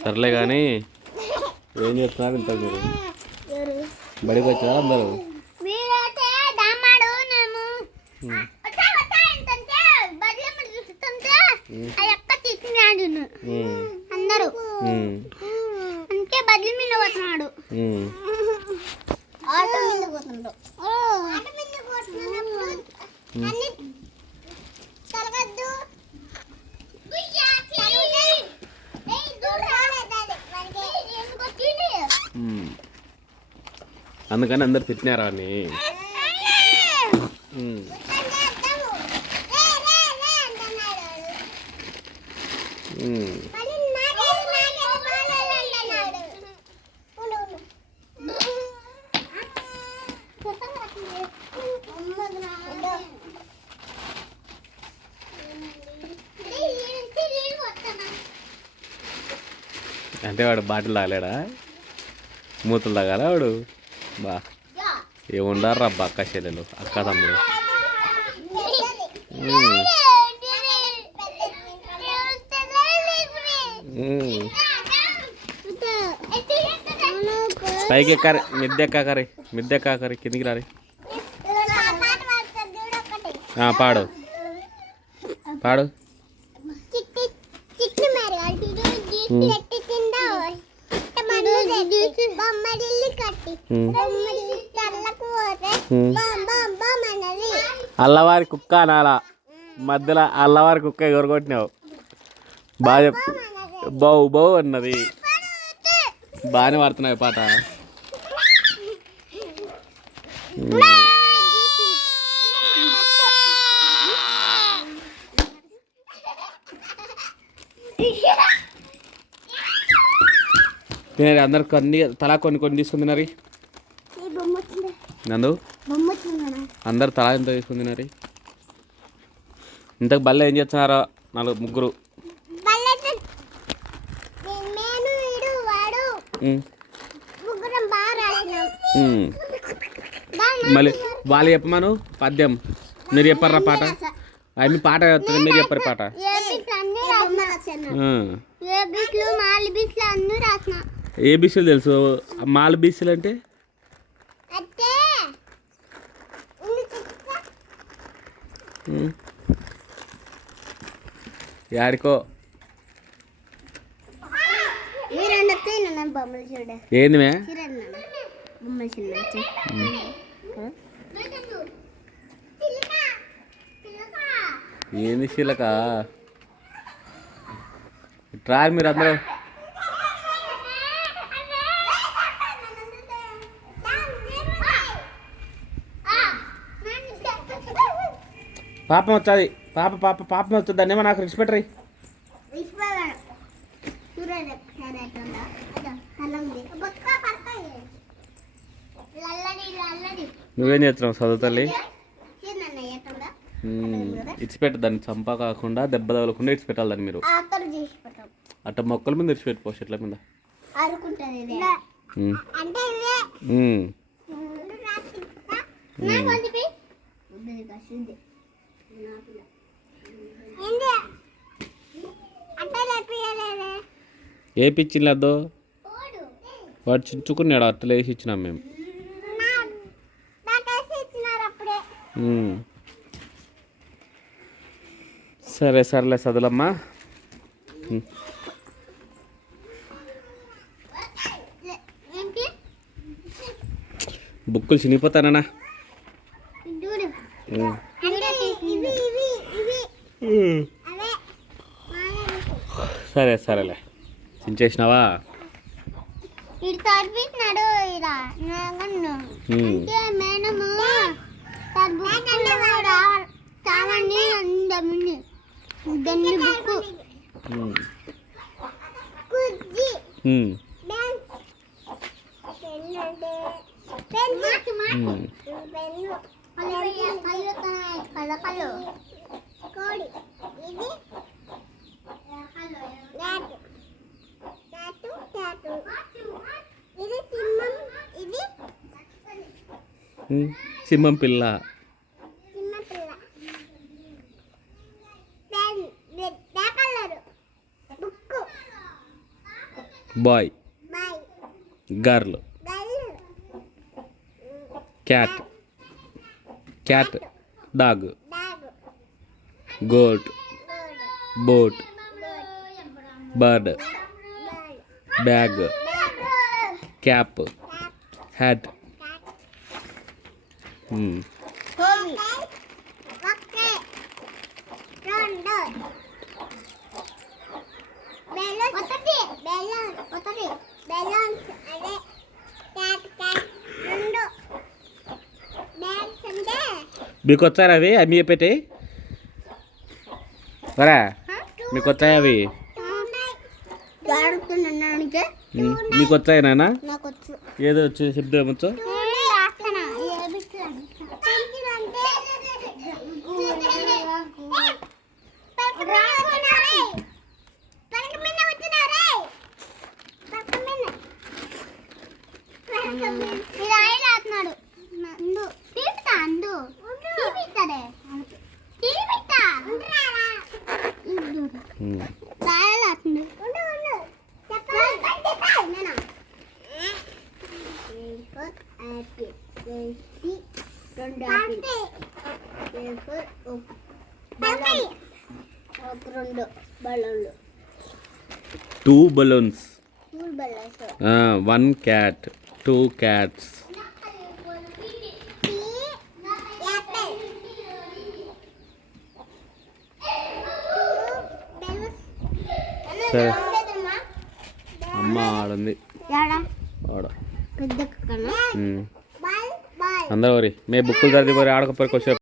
సర్లే కానీ ఏం చేస్తున్నారు ఇంత మీరు? బడికి వచ్చారా అందరూ? మీరైతే అందుకని అందరు తిట్టినారా అని. అంటే వాడు బాటిల్ తాగలేడా? మూతలు తాగాలా వాడు? బా. ఏముండారా అబ్బా అక్క చెల్లెలు అక్క తమ్ముడు. పైకి ఎక్కారి మిద్దె ఎక్కాకరి మిద్దె ఎక్కాకరి కిందికి రారి. పాడు. పాడు. అల్లవారి కుక్క అనాలా. మధ్యలో అల్లవారి కుక్క ఎగరగొట్టినావు. బాగా చెప్ అన్నది. బౌ బౌ అన్నది. బాగానే పాడుతున్నావు పాట. తినారు అందరు కొన్ని తలా కొన్ని కొన్ని తీసుకుని తినారు. నందు? అందరు తలా ఎంత తీసుకుని తినారు? ఇంతకు బల్ల ఏం చేస్తున్నారో నాలుగు ముగ్గురు? మళ్ళీ వాళ్ళు చెప్పమను పద్యం. మీరు చెప్పారా పాట? అవి పాట మీరు చెప్పారు పాట. ఏ బీసీలు తెలుసు? మాల బీసీలు అంటే. యాడికో ఏంది మే? ఏంది శీలక? ట్రాయల్ మీరు అందరూ. పాపం వచ్చాది పాప పాప పాపం వస్తుంది దాన్ని ఏమో నాకు రెస్పెక్ట్ రై చూడండి ఒకసారి ఎట్టుందో. అదో, అలా ఉంది. బొత్తుగా పడతాయి. లల్లడి, లల్లడి. నువ్వేం చేస్తున్నావు చదువు తల్లి. ఇచ్చిపెట్టు దాన్ని చంప కాకుండా దెబ్బ తగలకుండా ఇచ్చిపెట్టాలి దాన్ని మీరు. అట్ట మొక్కల మీద ఇచ్చిపెట్టుకో చెట్ల మీద. అంటే ఏ పిచ్చిల్లద్దో ఓడు. వాడు చించుకున్నాడు అట్టలు వేసి ఇచ్చినాం మేము. సరే సర్లే. ఏంటి? బుక్కులు చినిగిపోతానా సరే సరేలే. చించేసినావా. పెన్ను. కోడి. ఇది ఇది సింహం ఇది ఉమ్. సింహం పిల్ల. పిల్ల. Boy. Girl. Cat. Cat. Dog. Goat boat bird bag cap hat మీకు వచ్చారా అవి అమ్మి చెప్పేటి బెలూన్ ఒకటి బెలూన్స్ అదే క్యాట్ క్యాట్ రెండు బ్యాగ్స్ అంటే మీకు వచ్చారా అవి అవి మీ పెట్టి వరా మీకు వచ్చాయి అవి? మీకు వచ్చాయి వచ్చు ఏదో వచ్చి శబ్దం ఏమొచ్చో two balloons one cat two cats సరే అమ్మ ఆడుంది. అందరూ మే బుక్కులు చదివి ఆడకపోయి కొంచెం